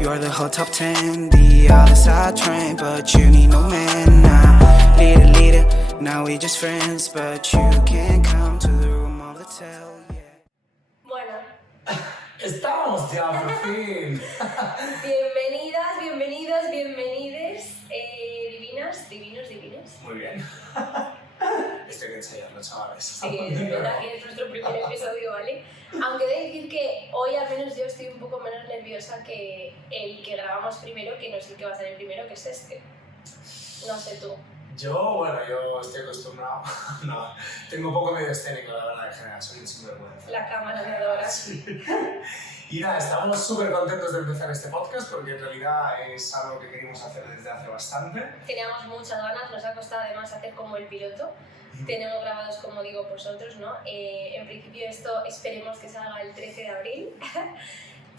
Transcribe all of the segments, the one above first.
You're the whole top 10, the other side train, but you need no man now. Leader, now we just friends, but you can't come to the room of the tell, yeah. Bueno. ¡Estamos ya, por fin! Bienvenidas, bienvenidos, bienvenides, divinos. Muy bien. Esto hay que ensayarlo, chavales. Sí, es verdad que es nuestro primer episodio, ¿vale? Aunque he de decir que hoy al menos yo estoy un poco menos nerviosa que el que grabamos primero, que no es el que va a ser el primero, que es este. No sé tú. Yo estoy acostumbrado. No, tengo poco medio escénico, la verdad, en general. Soy un sinvergüenza. La cámara me adora. Sí. Y nada, estamos súper contentos de empezar este podcast porque en realidad es algo que queríamos hacer desde hace bastante. Teníamos muchas ganas, nos ha costado además hacer como el piloto. Tenemos grabados, como digo, vosotros, ¿no? En principio esto esperemos que salga el 13 de abril.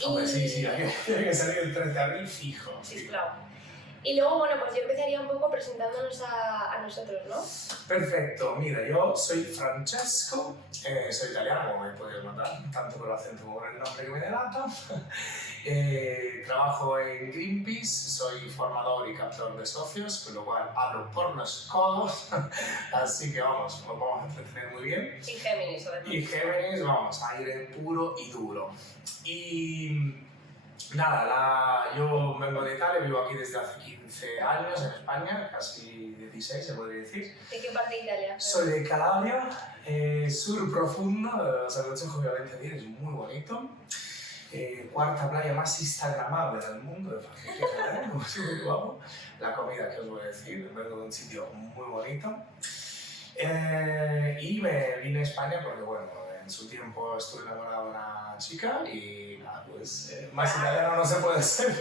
Hombre, sí, hay que salir el 13 de abril fijo. Sí, claro. Y luego, bueno, pues yo empezaría un poco presentándonos a nosotros, ¿no? Perfecto, mira, yo soy Francesco, soy italiano, como me podido notar, tanto por el acento como por el nombre que me delata. Trabajo en Greenpeace, soy formador y captador de socios, con lo cual hablo por los codos, así que vamos, nos vamos a entretener muy bien. Y Géminis, además. Y Géminis, vamos, aire puro y duro. Y nada, yo vengo de Italia, vivo aquí desde hace 15 años en España, casi 16 se podría decir. ¿De qué parte de Italia? Soy de Calabria, sur profundo, San Lorenzo obviamente decir, es muy bonito. Cuarta playa más instagramable del mundo, de Fajita, como siempre lo hago. La comida que os voy a decir, vengo de un sitio muy bonito. Y me vine a España porque, bueno, en su tiempo estuve enamorado de una chica y nada, pues más italiano no se puede ser.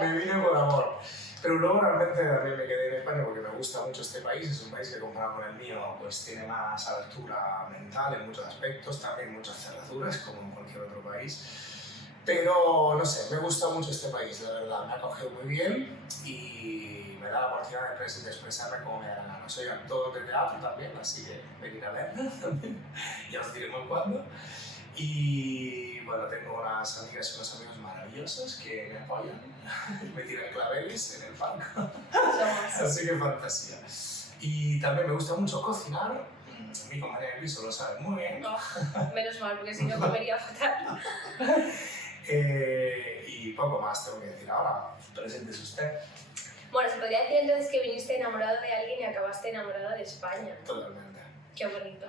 Me vine por amor. Pero luego realmente también me quedé en España porque me gusta mucho este país. Es un país que comparado con el mío pues tiene más abertura mental en muchos aspectos, también muchas cerraduras como en cualquier otro país. Pero no sé, me gusta mucho este país, la verdad, me ha acogido muy bien y me da la oportunidad de expresarme como me da la gana. Soy actor de teatro también, así que venir a verme también, ya os diremos cuándo. Y bueno, tengo unas amigas y unos amigos maravillosos que me apoyan, me tiran claveles en el palco, así que fantasía. Y también me gusta mucho cocinar, mi compañera de piso lo sabe muy bien. Oh, menos mal, porque si no comería fatal. Y poco más tengo que decir ahora, preséntese usted. Bueno, se podría decir entonces que viniste enamorado de alguien y acabaste enamorado de España. Totalmente. Qué bonito.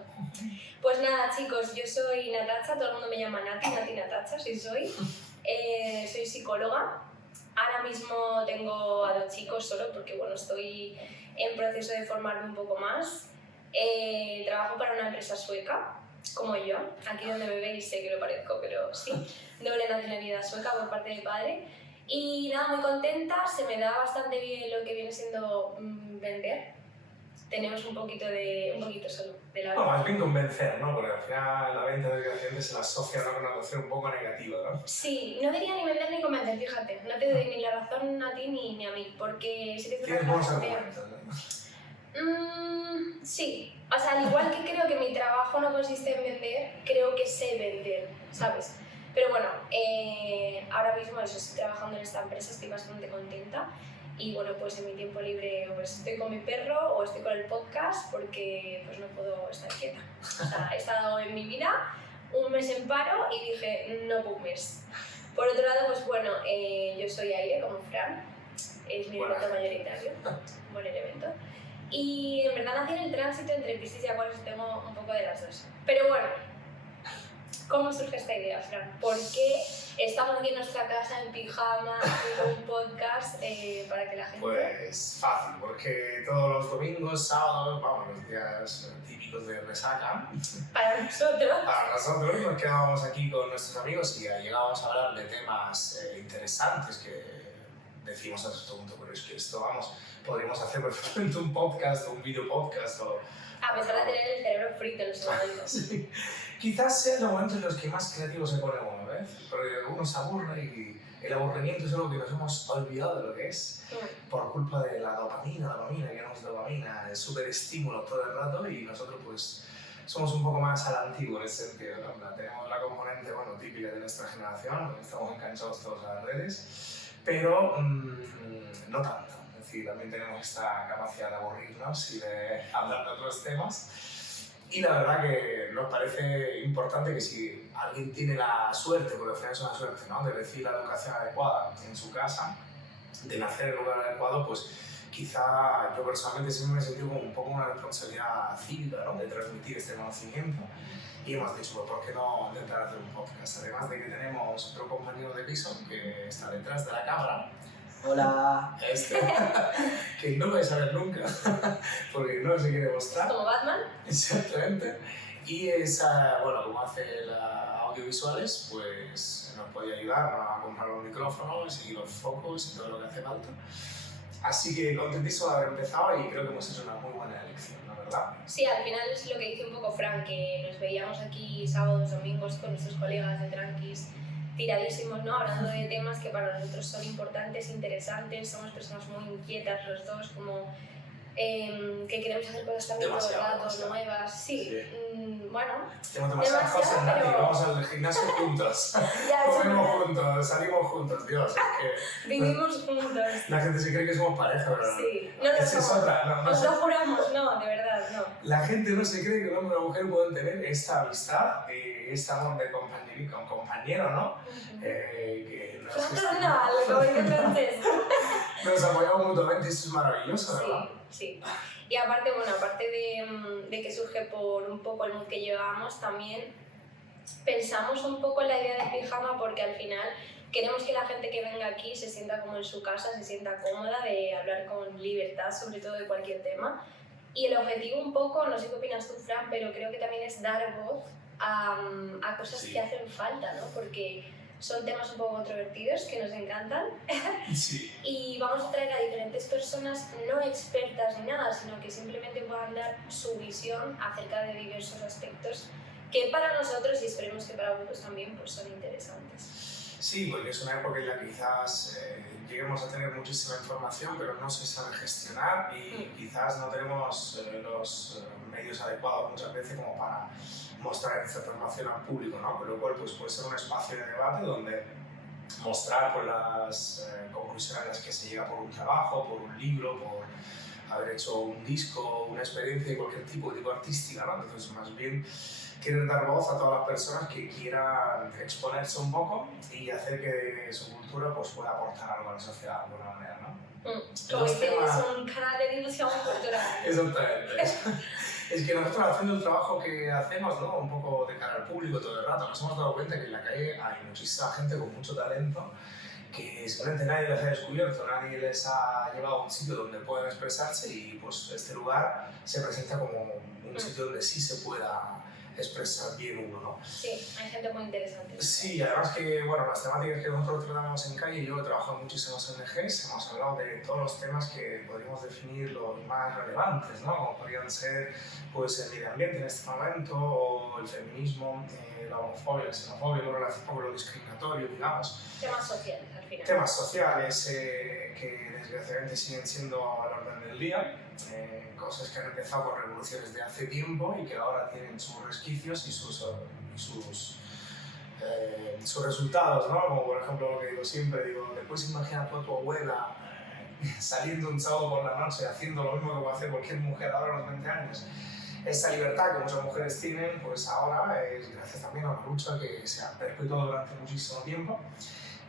Pues nada, chicos, yo soy Natacha, todo el mundo me llama Nati Natacha, sí soy. Soy psicóloga. Ahora mismo tengo a 2 chicos solo porque, bueno, estoy en proceso de formarme un poco más. Trabajo para una empresa sueca, como yo. Aquí donde me veis sé que lo parezco, pero sí. Doble nacionalidad sueca por parte de padre. Y nada, muy contenta, se me da bastante bien lo que viene siendo vender. Tenemos un poquito solo de la... No, más bien convencer, ¿no? Porque al final la venta de clientes se la asocia a una connotación un poco negativa, ¿no? Sí, no diría ni vender ni convencer, fíjate. No te doy ni la razón a ti ni a mí, porque sí que es Tienes buenos argumentos, ¿no? Sí, o sea, al igual que creo que mi trabajo no consiste en vender, creo que sé vender, ¿sabes? Pero bueno, ahora mismo eso, estoy trabajando en esta empresa, estoy bastante contenta. Y bueno, pues en mi tiempo libre pues estoy con mi perro o estoy con el podcast porque pues no puedo estar quieta. O sea, he estado en mi vida un mes en paro y dije, no puedo un mes. Por otro lado, pues bueno, yo soy Aire, como Fran, es mi elemento mayoritario, buen elemento. Y en verdad nací en el tránsito entre Piscis y Acuario, tengo un poco de las dos. Pero bueno, ¿cómo surge esta idea, Fran? ¿Por qué estamos aquí en nuestra casa en pijama haciendo un podcast para que la gente...? Pues fácil, porque todos los domingos, sábados, vamos, los días típicos de resaca, Para nosotros nos quedábamos aquí con nuestros amigos y llegábamos a hablar de temas interesantes que decimos a su punto, pero es que esto, vamos, podríamos hacer perfectamente un podcast o un video podcast o... A pesar de tener el cerebro frito en ese momento. Sí. Quizás sea el momento en los que más creativo se pone uno, ¿ves? Porque uno se aburre y el aburrimiento es algo que nos hemos olvidado de lo que es por culpa de la dopamina, queremos dopamina, el súper estímulo todo el rato y nosotros pues somos un poco más a la antigua en ese sentido, ¿no? Tenemos la componente, bueno, típica de nuestra generación, estamos enganchados todos a las redes, pero no tanto. Es decir, también tenemos esta capacidad de aburrirnos y de hablar de otros temas. Y la verdad que nos parece importante que si alguien tiene la suerte, porque al final es una suerte, ¿no?, de recibir la educación adecuada en su casa, de nacer en el lugar adecuado, pues quizá yo personalmente siempre me he sentido como un poco una responsabilidad cívica, ¿no?, de transmitir este conocimiento. Y hemos dicho, pues, ¿por qué no intentar hacer un podcast? Además de que tenemos otro compañero de piso que está detrás de la cámara. Hola. Que no lo vais a ver nunca, porque no se quiere mostrar. ¿Como Batman? Exactamente. Y bueno, como hace audiovisuales, pues nos puede ayudar, ¿no?, a comprar los micrófonos y los focos y todo lo que hace falta. Así que contentísimo de haber empezado y creo que hemos hecho una muy buena elección, ¿no, verdad? Sí, al final es lo que dice un poco Fran, que nos veíamos aquí sábados, domingos con nuestros colegas de Tranquis, tiradísimos, ¿no?, hablando de temas que para nosotros son importantes, interesantes, somos personas muy inquietas los dos, como que queremos hacer cosas también todo el rato, nuevas, sí. Bueno, tenemos demasiadas cosas, Nati, pero... vamos al gimnasio juntos, comemos juntos, salimos juntos, Dios, es que... Vivimos juntos. La gente se cree que somos pareja, ¿verdad? Sí, no lo Esa somos. es otra, no Nos lo juramos, no, de verdad, no. La gente no se cree que un hombre y una mujer pueden tener esta amistad, este amor de compañero, ¿no? Que Fraternal, como dice francés. Nos apoyamos mutuamente, esto es maravilloso, ¿verdad? Sí. Y aparte, bueno, aparte de que surge por un poco el mood que llevábamos, también pensamos un poco en la idea del pijama porque al final queremos que la gente que venga aquí se sienta como en su casa, se sienta cómoda de hablar con libertad, sobre todo de cualquier tema. Y el objetivo un poco, no sé qué opinas tú, Fran, pero creo que también es dar voz a cosas que hacen falta, ¿no? Porque son temas un poco controvertidos que nos encantan. Sí. Y vamos a traer a diferentes personas no expertas ni nada, sino que simplemente puedan dar su visión acerca de diversos aspectos que para nosotros, y esperemos que para vosotros también, pues son interesantes. Sí, porque es una época en la que quizás lleguemos a tener muchísima información, pero no se sabe gestionar y quizás no tenemos los medios adecuados muchas veces como para mostrar esta información al público, ¿no? Con lo cual pues, puede ser un espacio de debate donde mostrar pues, las conclusiones a las que se llega por un trabajo, por un libro, por haber hecho un disco, una experiencia de cualquier tipo artística, ¿no? Entonces, más bien, quieren dar voz a todas las personas que quieran exponerse un poco y hacer que su cultura pues, pueda aportar algo a la sociedad de alguna manera, ¿no? Como dices, es un canal de difusión cultural. Exactamente. Es que nosotros haciendo el trabajo que hacemos, ¿no?, un poco de cara al público todo el rato, nos hemos dado cuenta que en la calle hay muchísima gente con mucho talento que simplemente nadie les ha descubierto, nadie les ha llevado a un sitio donde puedan expresarse y pues este lugar se presenta como un sitio donde sí se pueda expresar bien uno, ¿no? Sí, hay gente muy interesante. Sí, además que, bueno, las temáticas que nosotros tratamos en calle, yo he trabajado en muchísimas ONGs, hemos hablado de todos los temas que podríamos definir los más relevantes, ¿no? Como podrían ser, pues, el medio ambiente en este momento, o el feminismo, la homofobia, la xenofobia, lo relativo con lo discriminatorio, digamos. Temas sociales, al final. Temas sociales que desgraciadamente siguen siendo al orden del día, cosas que han empezado con revoluciones de hace tiempo y que ahora tienen sus resquicios y sus resultados, ¿no? Como por ejemplo lo que digo siempre, digo, después imagina tú a tu abuela saliendo un sábado por la noche haciendo lo mismo que puede hacer cualquier mujer ahora a los 20 años. Esa libertad que muchas mujeres tienen, pues ahora es gracias también a una lucha que se ha perpetuado durante muchísimo tiempo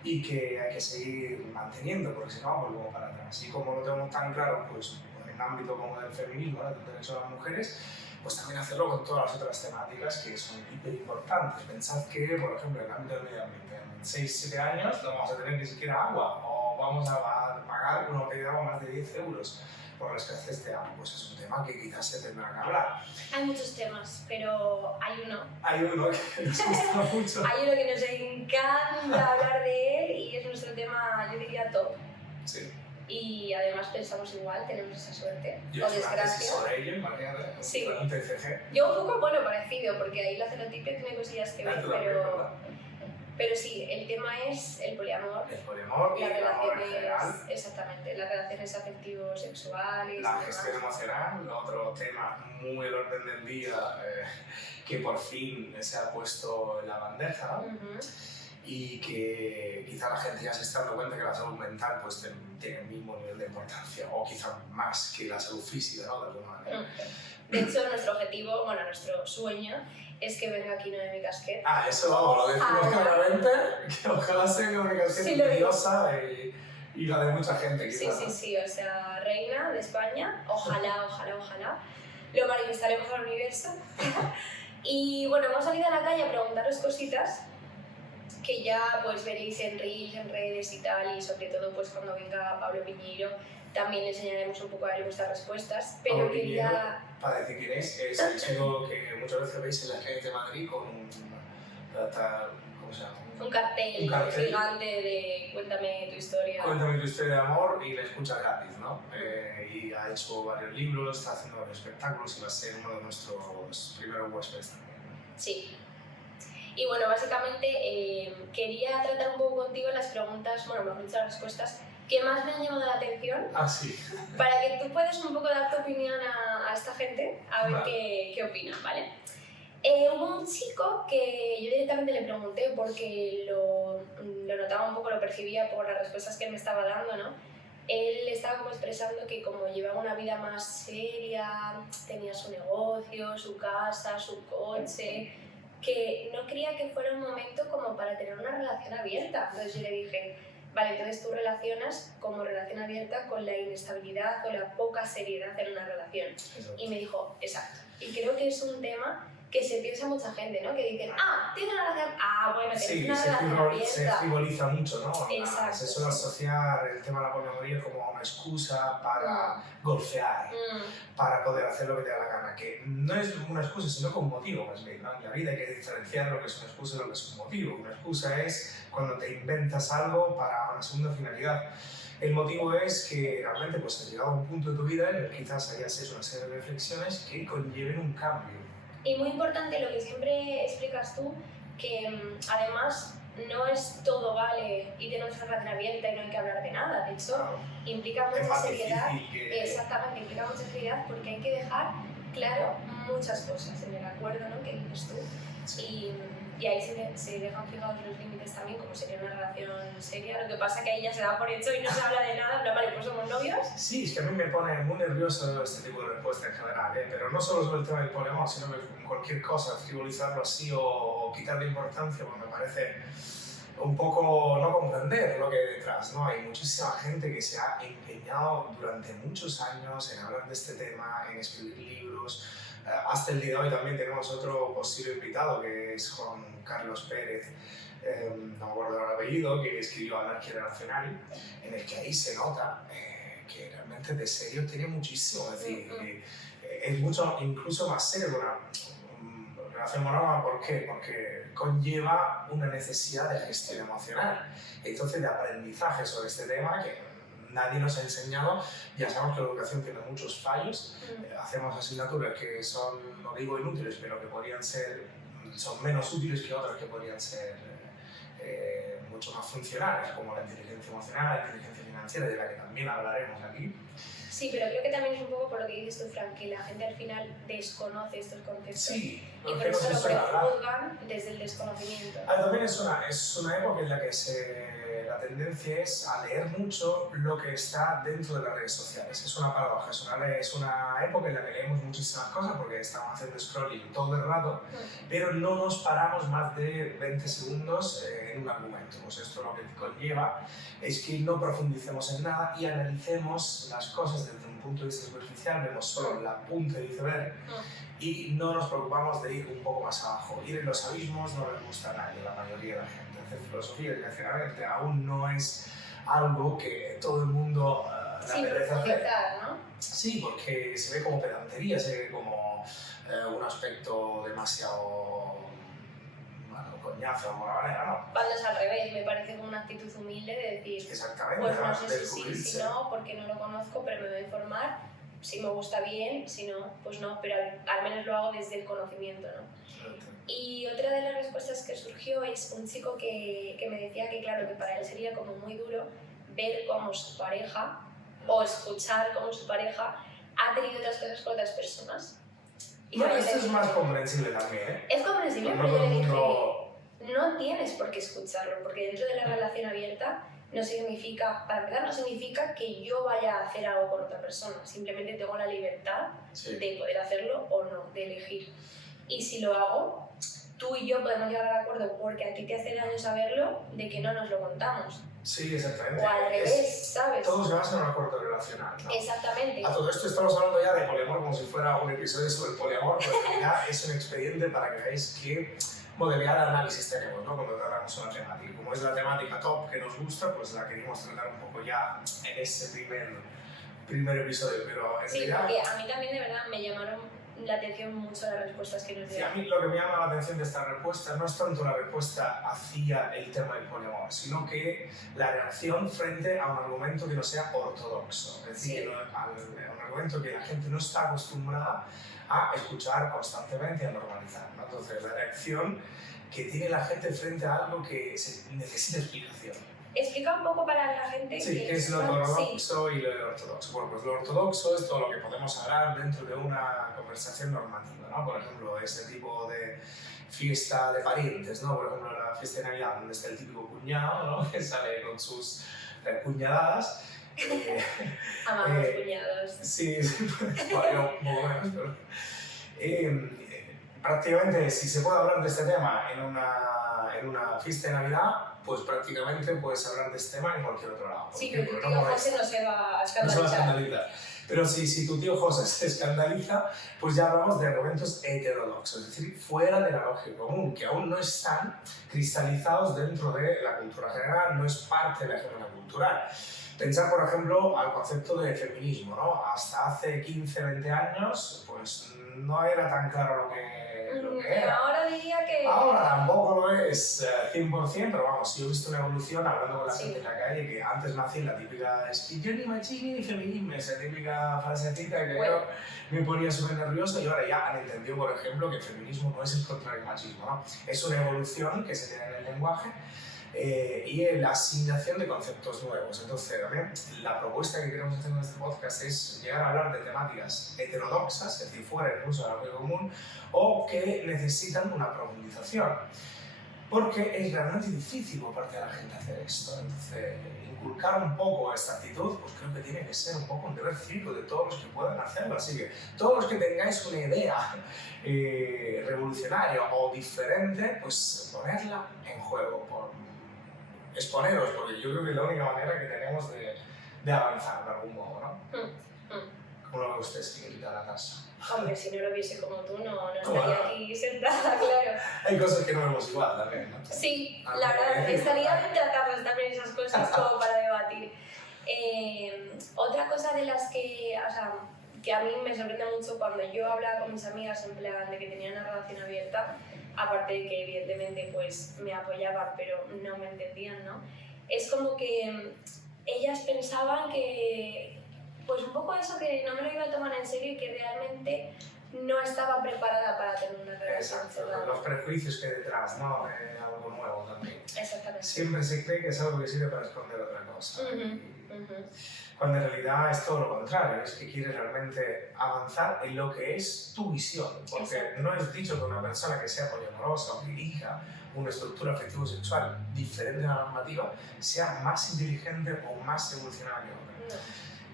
y que hay que seguir manteniendo, porque si no volvemos para atrás. Y como lo tenemos tan claro, pues en ámbito como el feminismo, del derecho de las mujeres, pues también hacerlo con todas las otras temáticas que son hiper importantes. Pensad que, por ejemplo, en el ámbito del medio ambiente, en 6-7 años no vamos a tener ni siquiera agua o vamos a pagar una botella de agua más de 10 euros por la escasez de agua. Pues es un tema que quizás se tendrá que hablar. Hay muchos temas, pero hay uno. Hay uno que nos gusta mucho. Hay uno que nos encanta hablar de él y es nuestro tema, yo diría, top. Sí. Y además pensamos igual, tenemos esa suerte, Yo o desgracia. sobre ello, imagínate, Sí. un TCG. Yo un poco, bueno, parecido, porque ahí la celotipia tiene cosillas que ver, pero sí, el tema es el poliamor. El poliamor y las el amor en relaciones, general. exactamente, las relaciones afectivo-sexuales. La gestión emocional, otro tema muy al orden del día que por fin se ha puesto en la bandeja, ¿no? y que quizá la gente ya se está dando cuenta que la salud mental pues tiene el mismo nivel de importancia o quizá más que la salud física, ¿no? De alguna manera. De hecho, nuestro objetivo, bueno, nuestro sueño es que venga aquí Noemi Casquet. Ah, eso vamos, lo decimos claramente, que ojalá sea Noemi Casquet Sí, diosa y la de mucha gente quizás. Sí, o sea, reina de España, ojalá. Lo manifestaremos al universo. Y bueno, hemos salido a la calle a preguntaros cositas que ya pues veréis en Reels, en redes y tal, y sobre todo pues cuando venga Pablo Piñeiro también le enseñaremos un poco a él vuestras respuestas, pero Pablo quería... Piñeiro, para decir quién es el chico que muchas veces veis en las calles de Madrid con un... ¿cómo se llama? Un cartel gigante de Cuéntame tu historia. Cuéntame tu historia de amor y la escucha gratis, ¿no? Y ha hecho varios libros, está haciendo varios espectáculos y va a ser uno de nuestros primeros huéspedes también. Sí. Y bueno, básicamente quería tratar un poco contigo las preguntas, bueno, mejor dicho, las respuestas que más me han llamado la atención. Ah, sí. Para que tú puedas un poco dar tu opinión a esta gente, a ver vale. qué opinan, ¿vale? Hubo un chico que yo directamente le pregunté porque lo notaba un poco, lo percibía por las respuestas que él me estaba dando, ¿no? Él estaba como expresando que como llevaba una vida más seria, tenía su negocio, su casa, su coche, que no quería que fuera un momento como para tener una relación abierta. Entonces yo le dije, vale, entonces tú relacionas como relación abierta con la inestabilidad o la poca seriedad en una relación. Exacto. Y me dijo, exacto. Y creo que es un tema que se piensa mucha gente, ¿no? Que dicen, tiene una relación, bueno, tienes una relación abierta. Se frivoliza mucho, ¿no? Exacto. Se suele asociar el tema de la poliamoría como una excusa para golfear, para poder hacer lo que te da la gana, que no es una excusa, sino con motivo, más bien, ¿no? En la vida hay que diferenciar lo que es una excusa y lo que es un motivo. Una excusa es cuando te inventas algo para una segunda finalidad. El motivo es que realmente pues, has llegado a un punto de tu vida en el que quizás hayas hecho una serie de reflexiones que conlleven un cambio. Y muy importante lo que siempre explicas tú, que además no es todo vale y tener una relación abierta y no hay que hablar de nada. De hecho, Claro. implica Es mucha más seriedad. difícil que... Exactamente, implica mucha seriedad porque hay que dejar claro muchas cosas en el acuerdo, ¿no? Que dices tú. Y ahí se dejan fijados los límites también, como sería una relación seria. Lo que pasa es que ahí ya se da por hecho y no se habla de nada, en plan, vale, pues somos novios. Sí, es que a mí me pone muy nervioso este tipo de respuesta en general, pero no solo sobre el tema del poliamor, sino que cualquier cosa, frivolizarlo así o quitarle importancia, pues me parece un poco no comprender lo que hay detrás, ¿no? Hay muchísima gente que se ha empeñado durante muchos años en hablar de este tema, en escribir libros. Hasta el día de hoy también tenemos otro posible invitado, que es Juan Carlos Pérez, no me acuerdo el apellido, que escribió Anarquía Relacional, en el que ahí se nota que realmente de serio tiene muchísimo, es decir, es mucho, incluso más serio que una relación monógama. ¿Por qué? Porque conlleva una necesidad de gestión emocional, entonces de aprendizaje sobre este tema que nadie nos ha enseñado. Ya sabemos que la educación tiene muchos fallos, hacemos asignaturas que son, no digo inútiles, pero que podrían ser, son menos útiles que otras que podrían ser mucho más funcionales, como la inteligencia emocional, la inteligencia financiera, de la que también hablaremos aquí. Sí, pero creo que también es un poco por lo que dices tú, Fran, que la gente al final desconoce estos conceptos. Sí, y por eso lo prejuzgan desde el desconocimiento. También es una época en la que la tendencia es a leer mucho lo que está dentro de las redes sociales. Es una paradoja, es una época en la que leemos muchísimas cosas porque estamos haciendo scrolling todo el rato, pero no nos paramos más de 20 segundos en un argumento. Pues esto lo que conlleva es que no profundicemos en nada y analicemos las cosas desde un punto de vista superficial, vemos solo la punta del iceberg y no nos preocupamos de ir un poco más abajo. Ir en los abismos no les gusta a nadie, la mayoría de la gente. Hacer filosofía y racionalmente aún no es algo que todo el mundo le apetece hacer. ¿No? Sí, porque se ve como pedantería, se ve como un aspecto demasiado coñazo de alguna manera, ¿no? Cuando es al revés, me parece como una actitud humilde de decir, exactamente, pues no sé si sí, si no, porque no lo conozco, pero me voy a informar. Si me gusta bien, si no, pues no, pero al menos lo hago desde el conocimiento, ¿no? Y otra de las respuestas que surgió es un chico que me decía que claro, que para él sería como muy duro ver cómo su pareja, o escuchar cómo su pareja ha tenido otras cosas con otras personas. Y bueno, esto es más comprensible también, ¿eh? Es comprensible, no pero yo le dije, no tienes por qué escucharlo, porque dentro de la relación abierta no significa, para empezar, no significa que yo vaya a hacer algo con otra persona, simplemente tengo la libertad de poder hacerlo o no, de elegir. Y si lo hago, tú y yo podemos llegar al acuerdo porque a ti te hace daño saberlo, de que no nos lo contamos. Sí, exactamente. O al revés, ¿sabes? Todo se basa en un acuerdo relacional, ¿no? Exactamente. A todo esto estamos hablando ya de poliamor como si fuera un episodio sobre el poliamor, pero en realidad es un expediente para que veáis qué modalidad de análisis tenemos, ¿no? Cuando tratamos una temática. Como es la temática top que nos gusta, pues la queríamos tratar un poco ya en este primer episodio, pero en Sí, realidad... porque a mí también de verdad me llamaron la atención mucho las respuestas que nos Sí, dieron. a mí lo que me llama la atención de esta respuesta no es tanto la respuesta hacia el tema del poliamor, sino que la reacción frente a un argumento que no sea ortodoxo, es decir, que a un argumento que la gente no está acostumbrada a escuchar constantemente y a normalizar, ¿no? Entonces, la reacción que tiene la gente frente a algo que necesita explicación. Explica un poco para la gente Sí, ¿qué es lo ortodoxo y lo ortodoxo? Bueno, pues lo ortodoxo es todo lo que podemos hablar dentro de una conversación normativa, ¿no? Por ejemplo, ese tipo de fiesta de parientes, ¿no? Por ejemplo, la fiesta de Navidad, donde está el típico cuñado, ¿no? Que sale con sus cuñadas. Amamos cuñados. Sí, bueno, yo un poco menos, pero... prácticamente, si se puede hablar de este tema en una fiesta de Navidad, pues prácticamente puedes hablar de este tema en cualquier otro lado. Sí, pero tu tío José no se va a escandalizar. Pero si tu tío José se escandaliza, pues ya hablamos de argumentos heterodoxos, es decir, fuera de la lógica común, que aún no están cristalizados dentro de la cultura general, no es parte de la hegemonía cultural. Pensar, por ejemplo, al concepto de feminismo, ¿no? Hasta hace 15, 20 años, pues no era tan claro lo que era. Ahora diría que... Ahora tampoco lo es 100%, pero vamos, yo he visto una evolución hablando con la gente en la calle, que antes me hacían la típica es que yo ni machini ni feminismo, esa típica frasecita que yo me ponía súper nervioso, y ahora ya han entendido, por ejemplo, que el feminismo no es el contrario del machismo, ¿no? Es una evolución que se tiene en el lenguaje y en la asignación de conceptos nuevos. Entonces, también la propuesta que queremos hacer en este podcast es llegar a hablar de temáticas heterodoxas, es decir, fuera incluso de la lógica común, o que necesitan una profundización. Porque es realmente difícil por parte de la gente hacer esto. Entonces, inculcar un poco esta actitud, pues creo que tiene que ser un poco un deber cívico de todos los que puedan hacerlo. Así que todos los que tengáis una idea revolucionaria o diferente, pues ponerla en juego, exponeros, porque yo creo que es la única manera que tenemos de avanzar de algún modo, ¿no? ¿Cómo lo ve usted, señorita Natasha? Hombre, si no lo viese como tú, no estaría aquí sentada, claro. Hay cosas que no vemos igual también, ¿no? Sí, la verdad, estaría bien tratarlas también esas cosas como para debatir. Otra cosa de las que, o sea, que a mí me sorprende mucho cuando yo hablaba con mis amigas en plan de que tenían una relación abierta, aparte de que evidentemente pues me apoyaban pero no me entendían, ¿no? Es como que ellas pensaban que, pues un poco eso, que no me lo iba a tomar en serio y que realmente no estaba preparada para tener una relación cerrada. Los prejuicios que hay detrás, ¿no? Algo nuevo también. Exactamente. Siempre se cree que es algo que sirve para esconder otra cosa. Cuando en realidad es todo lo contrario, es que quieres realmente avanzar en lo que es tu visión. Porque no es dicho que una persona que sea poliamorosa o que elija una estructura afectivo-sexual diferente de la normativa sea más inteligente o más evolucionada que otra.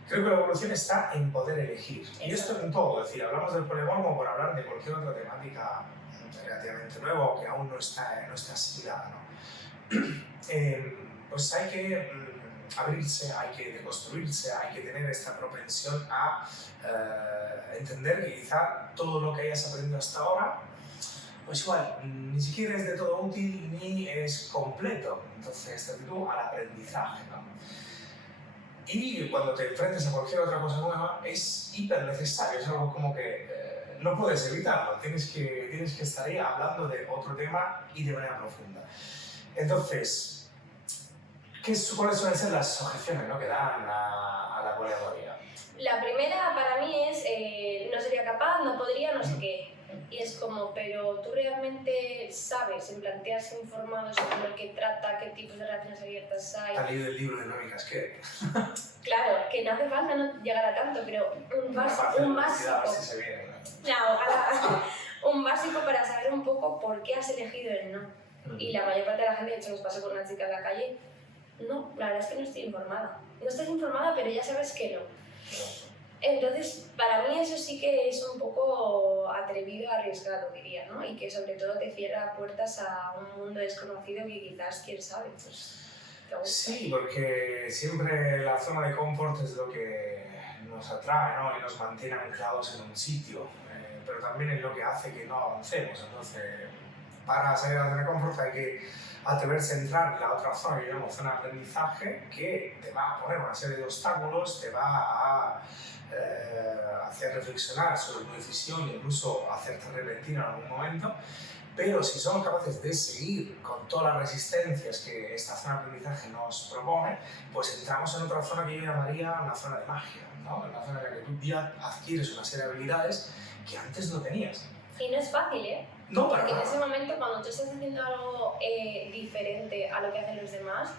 Creo que la evolución está en poder elegir. Y esto en todo, es decir, hablamos del poliamor como por hablar de cualquier otra temática relativamente nueva o que aún no está asimilada, ¿no? Pues hay que abrirse, hay que deconstruirse, hay que tener esta propensión a entender que quizá todo lo que hayas aprendido hasta ahora, pues igual, ni siquiera es de todo útil ni es completo. Entonces, esta actitud al aprendizaje, ¿no? Y cuando te enfrentes a cualquier otra cosa nueva, es hiper necesario, es algo como que no puedes evitarlo, tienes que estar ahí hablando de otro tema y de manera profunda. Entonces, ¿cuáles suelen ser las objeciones, ¿no?, que dan a la poliamoría? La primera para mí es no sería capaz, no podría, no sé qué. Y es como, pero tú realmente sabes, en plan, te has informado sobre lo que trata, qué tipos de relaciones abiertas hay. ¿Has leído el libro de Nómicas qué? Claro, que no hace falta no llegar a tanto, pero un básico. Si se viene, ¿no? Claro, ojalá. Un básico para saber un poco por qué has elegido el no. Y la mayor parte de la gente, de hecho nos pasa con una chica en la calle, no, la verdad es que no estoy informada. No estás informada, pero ya sabes que no. Entonces, para mí eso sí que es un poco atrevido, arriesgado, diría, ¿no? Y que sobre todo te cierra puertas a un mundo desconocido que quizás, quién sabe, pues te gusta. Sí, porque siempre la zona de confort es lo que nos atrae, ¿no? Y nos mantiene anclados en un sitio, pero también es lo que hace que no avancemos. Entonces, para salir de la zona de confort hay que atreverse a entrar en la otra zona que llamamos zona de aprendizaje, que te va a poner una serie de obstáculos, te va a hacer reflexionar sobre tu decisión e incluso hacerte arrepentir en algún momento. Pero si somos capaces de seguir con todas las resistencias que esta zona de aprendizaje nos propone, pues entramos en otra zona que yo llamaría una zona de magia, ¿no? Una zona en la que tú ya adquieres una serie de habilidades que antes no tenías. Y no es fácil, ¿eh? No, para Porque en nada. ese momento, cuando tú estás haciendo algo diferente a lo que hacen los demás,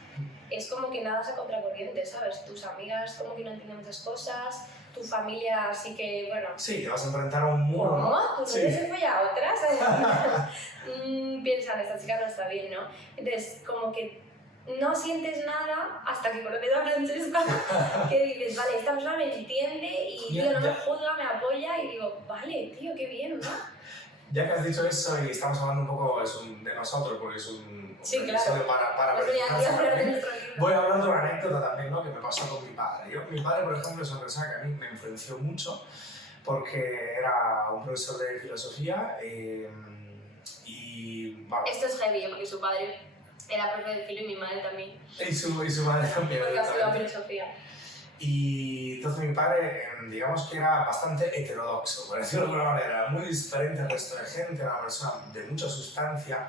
es como que nadas a contracorriente, ¿sabes? Tus amigas como que no entienden muchas cosas, tu familia así que, bueno... Sí, te vas a enfrentar a un muro, ¿Cómo? ¿no? ¿Tu Sí. novio se fue a otras? Piensan, esta chica no está bien, ¿no? Entonces, como que no sientes nada hasta que conoces a Francesca, que dices, vale, esta persona me entiende y Ya, tío, no me ya. juzga, me apoya y digo, vale, tío, qué bien, ¿no? Ya que has dicho eso y estamos hablando un poco de nosotros, porque es un Sí, claro. episodio para Pues voy a presentarse hablar de también. nuestro libro. Voy a hablar de una anécdota también, ¿no? Que me pasó con mi padre. Mi padre, por ejemplo, es una persona que a mí me influenció mucho porque era un profesor de filosofía y... Vamos, Esto es heavy, porque su padre era profe de filo y mi madre también, y su madre también. porque ha estudiado evidentemente. filosofía. Y entonces mi padre, digamos que era bastante heterodoxo, por decirlo de alguna manera, muy diferente al resto de gente, era una persona de mucha sustancia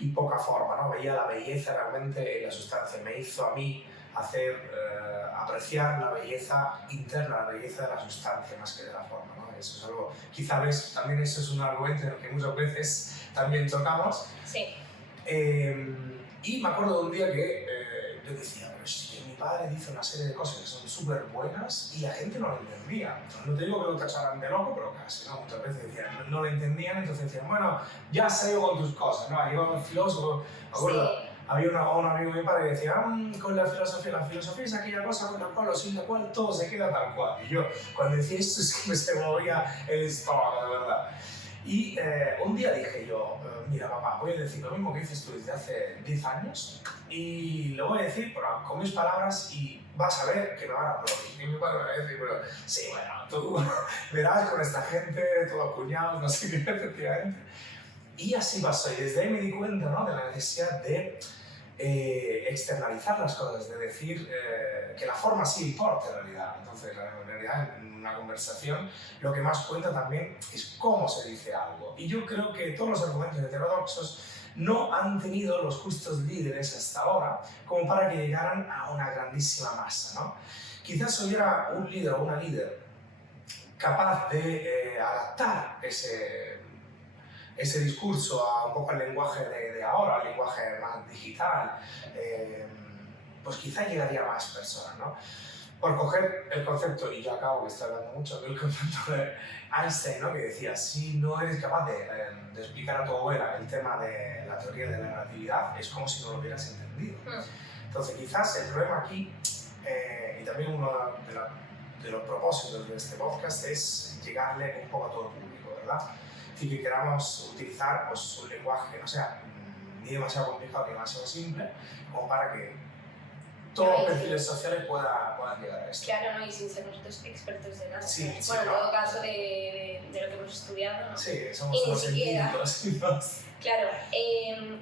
y poca forma, ¿no? Veía la belleza realmente en la sustancia. Me hizo a mí apreciar la belleza interna, la belleza de la sustancia más que de la forma, ¿no? Eso es algo, quizá ves, también eso es un argumento en el que muchas veces también tocamos. Sí. Y me acuerdo de un día que yo decía, pero es que mi padre dice una serie de cosas que son súper buenas y la gente no lo entendía. No te digo que lo tacharan de loco, pero casi, ¿no? Muchas veces decían, no lo entendían, entonces decían, bueno, ya sé con tus cosas, ¿no? Ahí va el filósofo, me acuerdo, Sí. había un amigo de mi padre que decía, con la filosofía es aquella cosa con la cual o sin la cual todo se queda tal cual. Y yo, cuando decía esto, es que me se movía el estómago, de verdad. Y un día dije yo, mira papá, voy a decir lo mismo que dices tú desde hace 10 años y lo voy a decir con mis palabras y vas a ver que me van a aplaudir. Y mi padre me va a decir, pero sí, bueno, tú verás con esta gente, todos cuñados, no sé qué, efectivamente. Y así pasó, y desde ahí me di cuenta, ¿no? De la necesidad de externalizar las cosas, de decir que la forma sí importa en realidad. Entonces, en realidad, en una conversación, lo que más cuenta también es cómo se dice algo. Y yo creo que todos los argumentos heterodoxos no han tenido los justos líderes hasta ahora como para que llegaran a una grandísima masa, ¿no? Quizás hubiera un líder o una líder capaz de adaptar ese discurso a un poco el lenguaje de ahora, al lenguaje más digital, pues quizá llegaría a más personas, ¿no? Por coger el concepto, y yo acabo que estoy hablando mucho, el concepto de Einstein, ¿no? Que decía, si no eres capaz de explicar a tu abuela el tema de la teoría de la relatividad, es como si no lo hubieras entendido. Entonces quizás el problema aquí, y también uno de los propósitos de este podcast, es llegarle un poco a todo el público, ¿verdad? Y que queramos utilizar pues, un lenguaje que no sea ni demasiado complicado ni demasiado simple, como para que todos los perfiles sociales puedan llegar a esto. Claro, ¿no? Y sin ser nosotros expertos de nada. Sí, sí, bueno, en claro. todo caso de lo que hemos estudiado, ¿no? Sí, Y somos ni unos siquiera. científicos. Claro,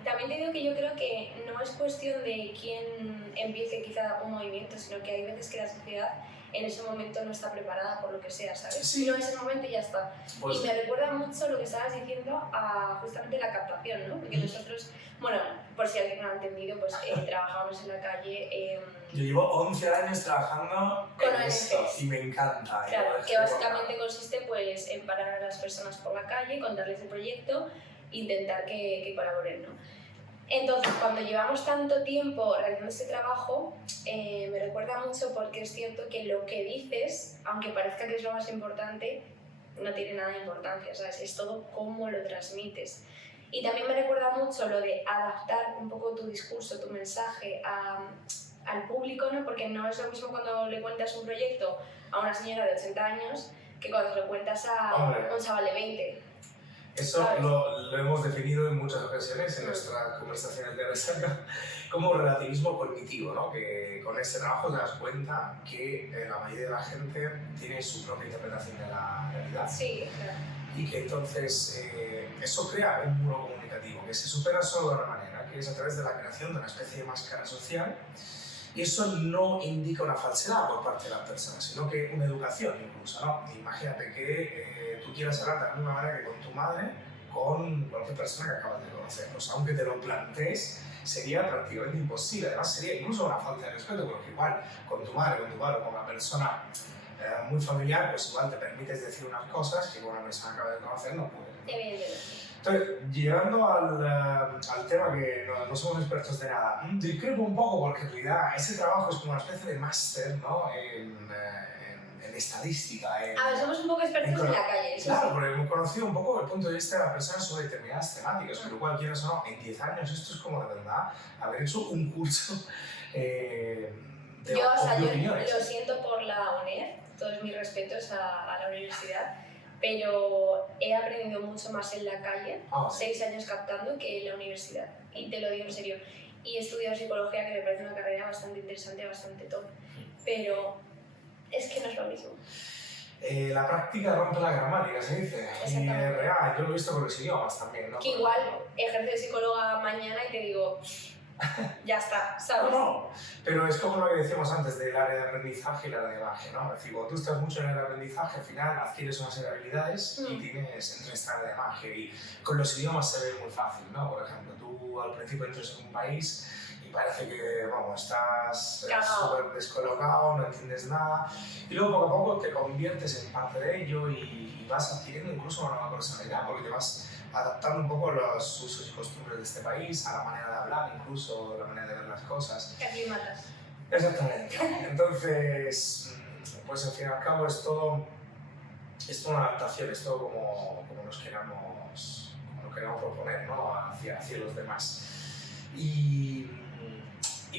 también te digo que yo creo que no es cuestión de quién empiece quizá un movimiento, sino que hay veces que la sociedad en ese momento no está preparada por lo que sea, ¿sabes? Sí. No es el momento y ya está. Pues, Y me recuerda mucho lo que estabas diciendo a justamente la captación, ¿no? Porque nosotros, bueno, por si alguien no ha entendido, pues trabajamos en la calle. yo llevo 11 años trabajando Con en esto ONGs. y me encanta. Claro, que básicamente consiste pues, en parar a las personas por la calle, contarles el proyecto, intentar que colaboren, ¿no? Entonces, cuando llevamos tanto tiempo realizando este trabajo, me recuerda mucho porque es cierto que lo que dices, aunque parezca que es lo más importante, no tiene nada de importancia, ¿sabes? Es todo cómo lo transmites. Y también me recuerda mucho lo de adaptar un poco tu discurso, tu mensaje al público, ¿no? Porque no es lo mismo cuando le cuentas un proyecto a una señora de 80 años que cuando se lo cuentas a un chaval de 20. Eso lo hemos definido en muchas ocasiones en nuestras conversaciones de resaca como relativismo cognitivo, ¿no? Que con este trabajo te das cuenta que la mayoría de la gente tiene su propia interpretación de la realidad. Sí, claro. Y que entonces eso crea un muro comunicativo que se supera solo de una manera, que es a través de la creación de una especie de máscara social. Y eso no indica una falsedad por parte de las personas, sino que una educación incluso, ¿no? Imagínate que tú quieras hablar de la misma manera que con tu madre, con cualquier persona que acabas de conocer. Pues aunque te lo plantees, sería prácticamente imposible. Además, sería incluso una falta de respeto, porque igual con tu madre, con tu padre, con una persona muy familiar, pues igual te permites decir unas cosas que con una persona que acabas de conocer no puedes. Evidentemente. Entonces, llegando al tema que no somos expertos de nada, discrepo un poco porque en realidad ese trabajo es como una especie de máster, ¿no? en estadística. A ver, somos un poco expertos en la calle. Claro, porque hemos conocido un poco el punto de vista de la persona sobre determinadas temáticas, pero igual quieras o no, en 10 años esto es como de verdad haber hecho un curso de opiniones. Yo lo siento por la UNED, todos mis respetos a la universidad, pero he aprendido mucho más en la calle, 6 años captando, que en la universidad, y te lo digo en serio. Y he estudiado psicología, que me parece una carrera bastante interesante, bastante top, pero es que no es lo mismo. La práctica rompe la gramática, se dice, y es real, yo lo he visto con los idiomas también, ¿no? Que igual ejerce de psicóloga mañana y te digo, ya está, ¿sabes? No, pero es como lo que decíamos antes del área de aprendizaje y el área de magia, ¿no? Es decir, cuando tú estás mucho en el aprendizaje, al final adquieres una serie de habilidades y tienes entre esta área de magia. Y con los idiomas se ve muy fácil, ¿no? Por ejemplo, tú al principio entras en un país y parece que, vamos, estás súper descolocado, no entiendes nada, y luego poco a poco te conviertes en parte de ello y vas adquiriendo incluso una nueva personalidad, porque te vas adaptando un poco a los usos y costumbres de este país, a la manera de hablar, incluso a la manera de ver las cosas. Te aclimatas. Exactamente. Entonces, pues al fin y al cabo es todo una adaptación, es todo como nos queramos proponer, ¿no? hacia los demás. Y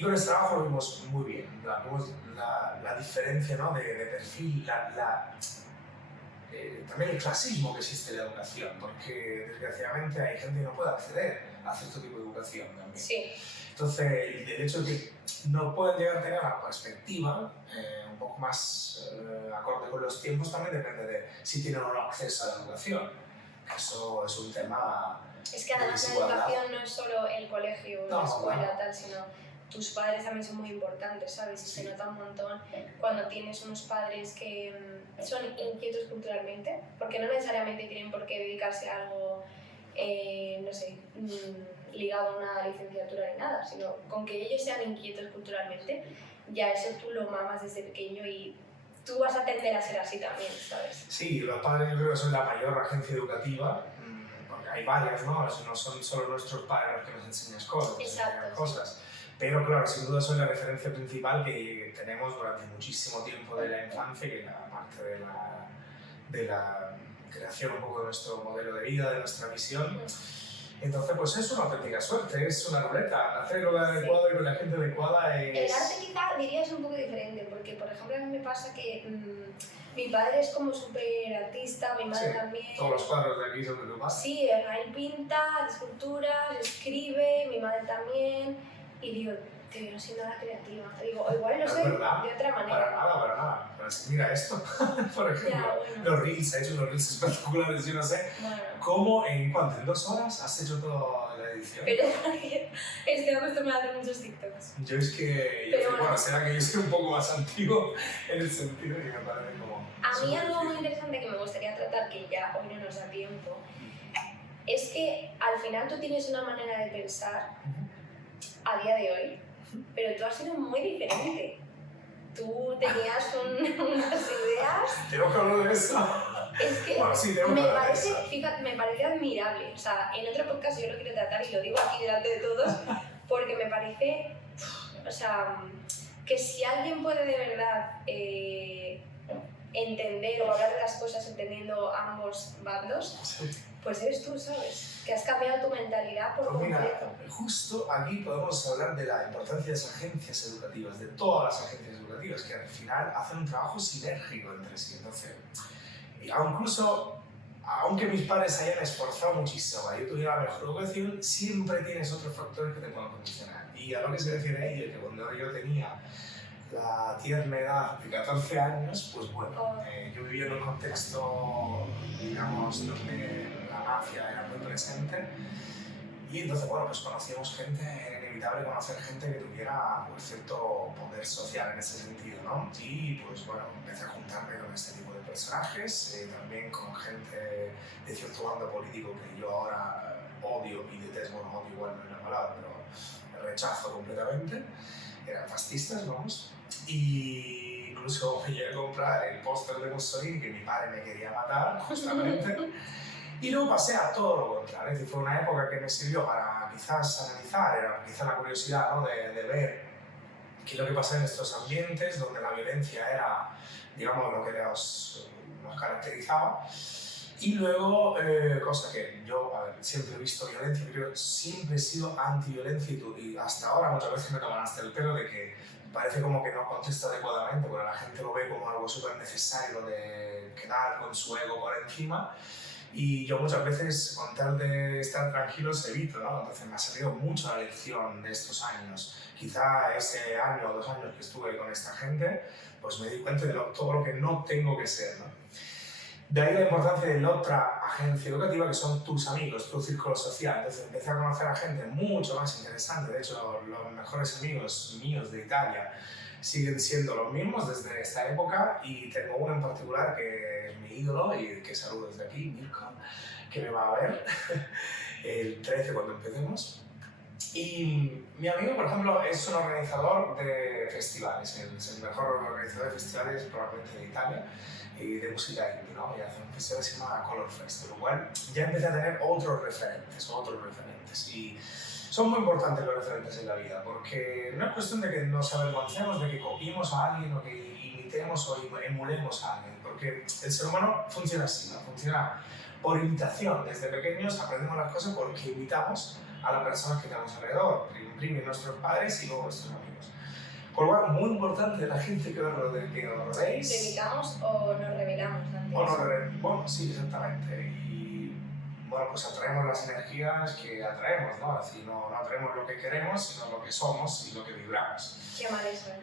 con este trabajo lo vimos muy bien, la diferencia, ¿no? de perfil, también el clasismo que existe en la educación, porque desgraciadamente hay gente que no puede acceder a cierto tipo de educación también. Sí. Entonces, el hecho de que no puedan llegar a tener una perspectiva un poco más acorde con los tiempos también depende de si tienen o no acceso a la educación. Eso es un tema. Es que además la educación no es solo el colegio, la escuela, tal, sino tus padres también son muy importantes, ¿sabes? Y se nota un montón cuando tienes unos padres que son inquietos culturalmente, porque no necesariamente tienen por qué dedicarse a algo, no sé, ligado a una licenciatura ni nada, sino con que ellos sean inquietos culturalmente, ya eso tú lo mamas desde pequeño y tú vas a tender a ser así también, ¿sabes? Sí, los padres yo creo que son la mayor agencia educativa, porque hay varias, ¿no? No son solo nuestros padres los que nos enseñan cosas. Pero claro, sin duda son la referencia principal que tenemos durante muchísimo tiempo de la infancia, que es la parte de la creación un poco de nuestro modelo de vida, de nuestra visión. Entonces, pues es una auténtica suerte, es una ruleta. Hacer lo adecuado y con la gente adecuada es... El arte quizá diría es un poco diferente, porque por ejemplo a mí me pasa que mi padre es como súper artista, mi madre también. Todos los cuadros de aquí son de tu padre. Sí, él pinta, hace esculturas, escribe, mi madre también. Y digo, tío, no soy nada creativa. Digo, o igual lo soy de otra manera. Para nada. Pero mira esto, por ejemplo, los reels, ha hecho unos reels espectaculares, yo no sé. ¿Cómo, en cuánto? ¿En 2 horas has hecho toda la edición? Pero porque estoy acostumbrada a hacer muchos TikToks. Yo es que, bueno, será que yo soy un poco más antiguo en el sentido de que me parece como... A mí algo muy interesante que me gustaría tratar, que ya hoy no nos da tiempo, es que al final tú tienes una manera de pensar a día de hoy, pero tú has sido muy diferente. Tú tenías unas ideas... Tengo que hablar de eso. Es que bueno, sí, me parece admirable. O sea, en otro podcast yo lo quiero tratar y lo digo aquí delante de todos, porque me parece, o sea, que si alguien puede de verdad entender o hablar de las cosas entendiendo ambos bandos, pues eres tú, ¿sabes? Que has cambiado tu mentalidad por Pues completo. mira, justo aquí podemos hablar de la importancia de las agencias educativas, de todas las agencias educativas, que al final hacen un trabajo sinérgico entre sí. Entonces, incluso, aunque mis padres se hayan esforzado muchísimo para que yo tuviera la mejor educación, siempre tienes otros factores que te pueden condicionar. Y a lo que se refiere ella, que cuando yo tenía la tierna edad de 14 años, pues bueno, yo vivía en un contexto, digamos, donde la mafia era muy presente y entonces, bueno, pues conocíamos gente, era inevitable conocer gente que tuviera pues, cierto poder social en ese sentido, ¿no? Y pues bueno, empecé a juntarme con este tipo de personajes, también con gente de cierto bando político que yo ahora odio y detesto, bueno, odio igual no es la palabra, pero rechazo completamente. Eran fascistas, vamos, y incluso me llegué a comprar el póster de Mussolini que mi padre me quería matar, justamente, y luego pasé a todo lo contrario. Es decir, fue una época que me sirvió para quizás analizar, era quizás la curiosidad, ¿no? de ver qué es lo que pasa en estos ambientes donde la violencia era, digamos, lo que nos caracterizaba. Y luego, cosa que yo siempre he visto violencia, pero siempre he sido antiviolencia y hasta ahora muchas veces me toman hasta el pelo de que parece como que no contesta adecuadamente, porque la gente lo ve como algo súper necesario de quedar con su ego por encima. Y yo muchas veces, con tal de estar tranquilos, evito, ¿no? Entonces me ha servido mucho la lección de estos años. Quizá ese año o 2 años que estuve con esta gente, pues me di cuenta de todo lo que no tengo que ser, ¿no? De ahí la importancia de la otra agencia educativa, que son tus amigos, tu círculo social. Entonces empecé a conocer a gente mucho más interesante. De hecho, los mejores amigos míos de Italia siguen siendo los mismos desde esta época, y tengo uno en particular que es mi ídolo y que saludo desde aquí, Mirko, que me va a ver el 13 cuando empecemos. Y mi amigo, por ejemplo, es un organizador de festivales, es el mejor organizador de festivales probablemente de Italia, y de música indie, ¿no? Y hace un festival que se llama Color Fest, de lo cual ya empecé a tener otros referentes. Y son muy importantes los referentes en la vida, porque no es cuestión de que nos avergoncemos de que copiemos a alguien o que imitemos o emulemos a alguien, porque el ser humano funciona así, ¿no? Funciona por imitación. Desde pequeños aprendemos las cosas porque imitamos a las personas que tenemos alrededor, primero nuestros padres y luego nuestros amigos. Por lo cual, muy importante la gente que os rodeéis. ¿Te imitamos o nos revelamos antes? Bueno, sí, exactamente. Y bueno, pues atraemos las energías que atraemos, ¿no? Es decir, no atraemos lo que queremos, sino lo que somos y lo que vibramos. Qué mal eso, ¿eh?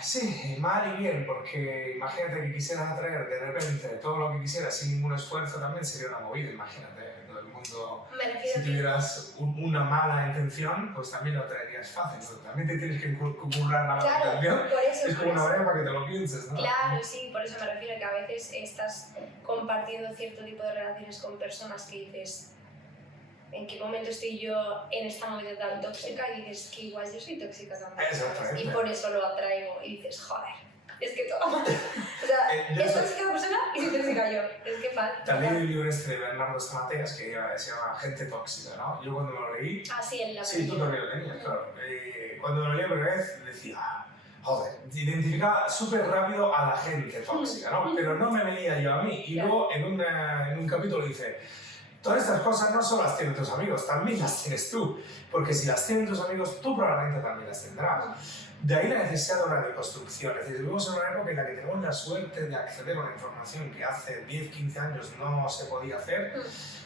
Sí, mal y bien, porque imagínate que quisieras atraer de repente todo lo que quisieras sin ningún esfuerzo, también sería una movida, imagínate. Todo el mundo, si tuvieras una mala intención, pues también lo atraerías fácil, pero también te tienes que currar la mala intención. Por eso, es como una breva para que te lo pienses, ¿no? Claro, sí, por eso me refiero que a veces estás compartiendo cierto tipo de relaciones con personas que dices, ¿en qué momento estoy yo en esta movida tan tóxica? Y dices que igual yo soy tóxica también. Exactamente. Y por eso lo atraigo y dices, joder, es que todo mal. O sea, es tóxica la persona y soy tóxica yo. Es que falta. También el libro este de Bernardo Stamateas, que se llama Gente Tóxica, ¿no? Yo cuando me lo leí... Ah, sí, en la Sí, tú también lo tenías, claro. Cuando me lo leí la primera vez decía, joder, identificaba súper rápido a la gente tóxica, ¿no? Pero no me veía yo a mí. Y luego en un capítulo dice, todas estas cosas no solo las tienen tus amigos, también las tienes tú. Porque si las tienen tus amigos, tú probablemente también las tendrás. De ahí la necesidad de una deconstrucción. Es decir, vivimos en una época en la que tenemos la suerte de acceder a una información que hace 10, 15 años no se podía hacer,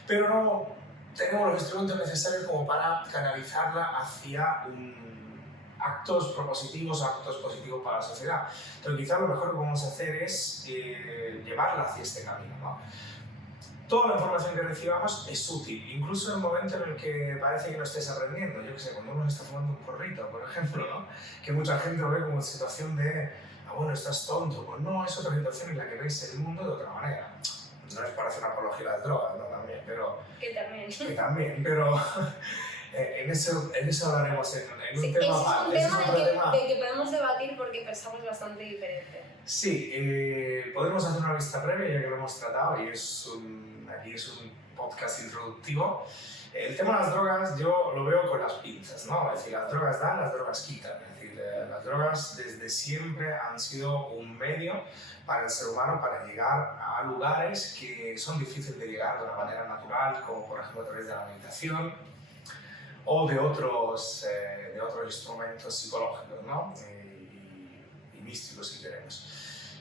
pero no tenemos los instrumentos necesarios como para canalizarla hacia actos propositivos, actos positivos para la sociedad. Entonces, quizás lo mejor que podemos hacer es llevarla hacia este camino, ¿no? Toda la información que recibamos es útil, incluso en el momento en el que parece que no estés aprendiendo. Yo qué sé, cuando uno está fumando un porrito, por ejemplo, ¿no? Que mucha gente lo ve como situación de, bueno, estás tonto. Pues no, es otra situación en la que veis el mundo de otra manera. No es para hacer una apología a las drogas, ¿no? También, pero... Que también, pero... en eso hablaremos en un tema aparte. Es un tema del que podemos debatir porque pensamos bastante diferente. Sí, podemos hacer una vista previa ya que lo hemos tratado y aquí es un podcast introductivo. El tema de las drogas yo lo veo con las pinzas, ¿no? Es decir, las drogas dan, las drogas quitan. Es decir, las drogas desde siempre han sido un medio para el ser humano para llegar a lugares que son difíciles de llegar de una manera natural, como por ejemplo a través de la meditación o de otros instrumentos psicológicos, ¿no? Y místicos, si queremos.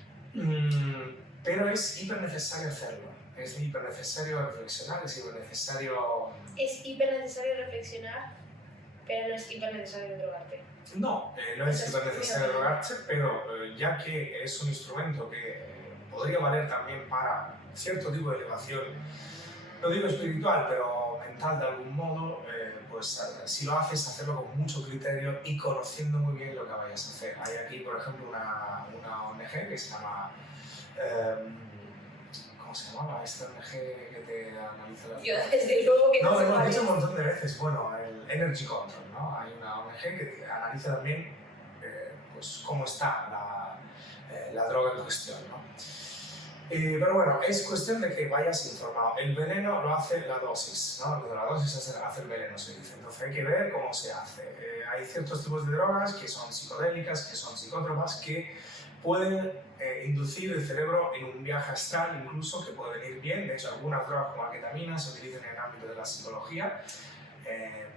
Pero es hiper necesario hacerlo, es hiper necesario reflexionar, es hiper necesario... Es hiper necesario reflexionar, pero no es hiper necesario drogarte. No, no es hiper necesario drogarse, pero ya que es un instrumento que podría valer también para cierto tipo de elevación, no digo espiritual, pero mental de algún modo, pues si lo haces, hacerlo con mucho criterio y conociendo muy bien lo que vayas a hacer. Hay aquí, por ejemplo, una ONG que se llama... ¿cómo se llamaba? Esta ONG que te analiza la... Yo desde luego que No, sé lo hemos cuál dicho es. un montón de veces. Bueno, el Energy Control, ¿no? Hay una ONG que analiza también pues, cómo está la droga en cuestión, ¿no? Pero bueno, es cuestión de que vayas informado. El veneno lo hace la dosis, ¿no? La dosis hace el veneno, se dice. Entonces hay que ver cómo se hace. Hay ciertos tipos de drogas que son psicodélicas, que son psicótropas, que pueden inducir el cerebro en un viaje astral, incluso, que puede venir bien. De hecho, algunas drogas como la ketamina se utilizan en el ámbito de la psicología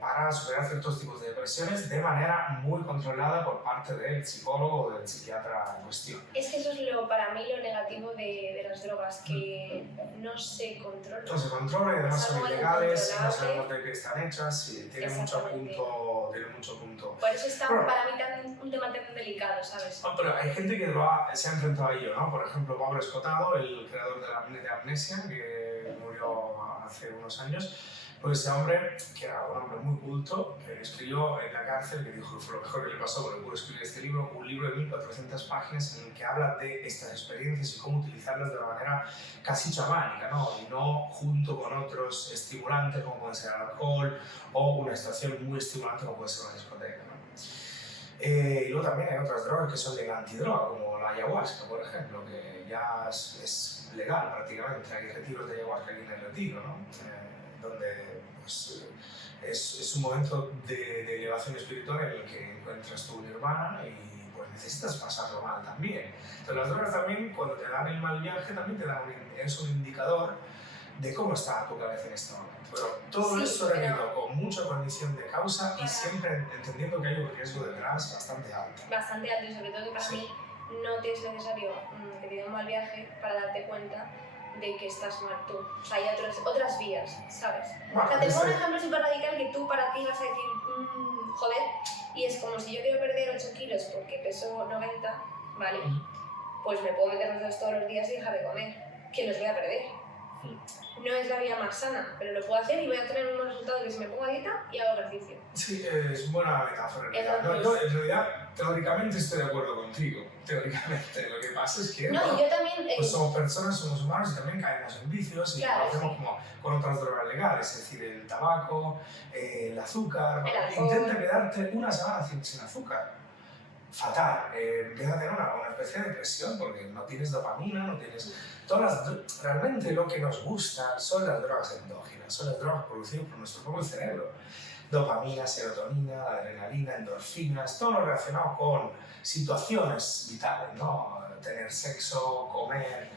para superar ciertos tipos de depresiones de manera muy controlada por parte del psicólogo o del psiquiatra en cuestión. Es que eso es para mí lo negativo de las drogas, que no se controlan. No se controla y además son algo ilegales, no incontrolable. sabemos de qué están hechas y tienen mucho punto. Por eso está Bueno. para mí un tema tan delicado, ¿sabes? No, pero hay gente que se ha enfrentado a ello, ¿no? Por ejemplo, Pablo Escotado, el creador de Amnesia, que murió hace unos años. Pues ese hombre, que era un hombre muy culto, escribió en la cárcel, que dijo que fue lo mejor que le pasó porque pudo escribir este libro, un libro de 1400 páginas en el que habla de estas experiencias y cómo utilizarlas de una manera casi chamánica, ¿no? Y no junto con otros estimulantes como puede ser el alcohol o una estación muy estimulante como puede ser una discoteca, ¿no? Y luego también hay otras drogas que son de la antidroga, como la ayahuasca, por ejemplo, que ya es legal prácticamente. Hay retiros de ayahuasca aquí en el retiro, ¿no? Donde pues, es un momento de elevación espiritual en el que encuentras tu nirvana y pues necesitas pasarlo mal también. Entonces las drogas también, cuando te dan el mal viaje, también te dan es un indicador de cómo está tu cabeza en este momento. Pero todo Sí, eso, pero... repito, con mucha condición de causa y siempre entendiendo que hay un riesgo detrás bastante alto. Bastante alto, y sobre todo que para mí no te es necesario que te dé un mal viaje para darte cuenta de que estás mal tú. O sea, hay otras vías, ¿sabes? Bueno, o sea, te pongo un ejemplo súper radical que tú para ti vas a decir, joder, y es como si yo quiero perder 8 kilos porque peso 90, ¿vale? Pues me puedo meter los dos todos los días y dejar de comer, que los voy a perder. No es la vía más sana, pero lo puedo hacer y voy a tener unos resultados que si me pongo a dieta y hago ejercicio. Sí, es buena metáfora. Yo en realidad, teóricamente estoy de acuerdo contigo. Teóricamente, lo que pasa es que No, y yo también... pues somos personas, somos humanos y también caemos en vicios y Claro, lo hacemos sí. como con otras drogas legales, es decir, el tabaco, el azúcar. El alcohol. Intenta quedarte una semana sin azúcar. Fatal. Empieza a tener una especie de depresión porque no tienes dopamina, no tienes... Realmente lo que nos gusta son las drogas endógenas, son las drogas producidas por nuestro propio cerebro. Dopamina, serotonina, adrenalina, endorfinas, todo lo relacionado con situaciones vitales, ¿no? Tener sexo, comer...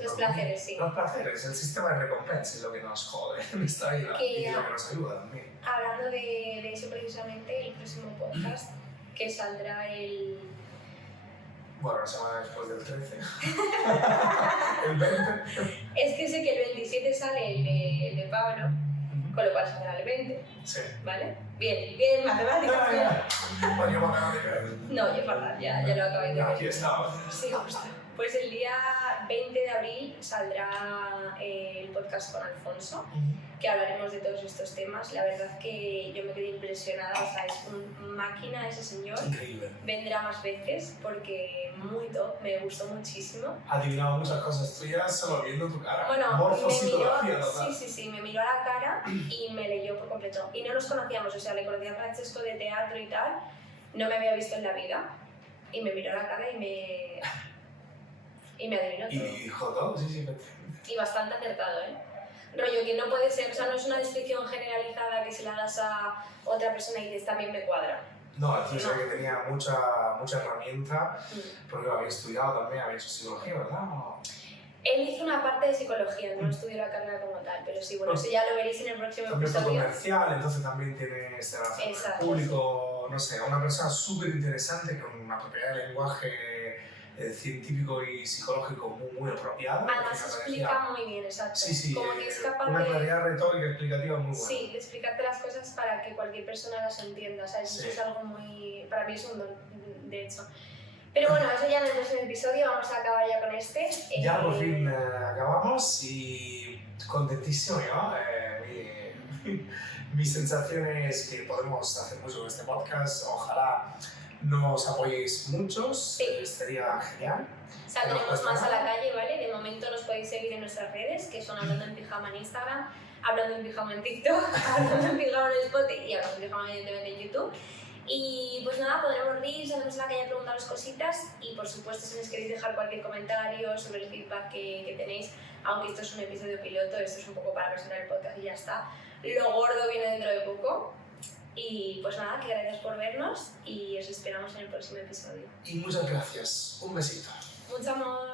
Los placeres, sí. Los placeres, el sistema de recompensa es lo que nos jode en esta vida y lo que nos ayuda también. Hablando de eso precisamente, el próximo podcast que saldrá el... Bueno, la semana después del 13. El 20. Es que sé que el 27 sale el de Pablo, con lo cual saldrá el 20, Sí. ¿vale? Bien, matemáticas. Bueno, matemáticas. No, yo fatal, ya lo acabé de ver. Aquí estamos. Sí, pues el día 20 de abril saldrá el podcast con Alfonso, que hablaremos de todos estos temas. La verdad que yo me quedé impresionada, o sea, es una máquina ese señor. Increíble. Vendrá más veces porque muy top, me gustó muchísimo. Ha adivinado muchas cosas tuyas solo viendo tu cara. Bueno, Morfopsicología total. sí, me miró a la cara y me leyó por completo. Y no nos conocíamos, o sea, le conocía a Francesco de teatro y tal, no me había visto en la vida. Y me miró a la cara y me adivinó Y todo. dijo todo, sí, efectivamente. Y bastante acertado, ¿eh? Rollo que no puede ser, o sea, no es una descripción generalizada que se la das a otra persona y dices también me cuadra. No, el tío se ve que tenía mucha herramienta, porque lo había estudiado también, había hecho psicología, ¿verdad? ¿O? Él hizo una parte de psicología, no estudió la carrera como tal, pero sí, bueno, eso ya lo veréis en el próximo también fue episodio. comercial, entonces también tiene este relación con el público, no sé, una persona súper interesante con una propiedad de lenguaje científico y psicológico muy apropiada. Además explica muy bien, exacto. Sí, como que es capaz una claridad retórica explicativa muy buena. Sí, de explicarte las cosas para que cualquier persona las entienda, ¿sabes? Sí. Eso es algo muy... para mí es un don, de hecho. Pero bueno, eso ya en el próximo episodio, vamos a acabar ya con este. Ya por fin acabamos y contentísimo yo. Mi sensación es que podemos hacer mucho con este podcast. Ojalá nos apoyéis muchos, sí. Sería genial. Saldremos más a la calle, ¿vale? De momento nos podéis seguir en nuestras redes, que son Hablando en Pijama en Instagram, Hablando en Pijama en TikTok, Hablando en Pijama en Spotify y Hablando en Pijama evidentemente en YouTube. Y pues nada, pondremos reels, saldremos a la calle a preguntaros cositas y por supuesto si nos queréis dejar cualquier comentario sobre el feedback que tenéis, aunque esto es un episodio piloto, esto es un poco para presentar el podcast y ya está. Lo gordo viene dentro de poco. Y pues nada, que gracias por vernos y os esperamos en el próximo episodio. Y muchas gracias. Un besito. Mucho amor.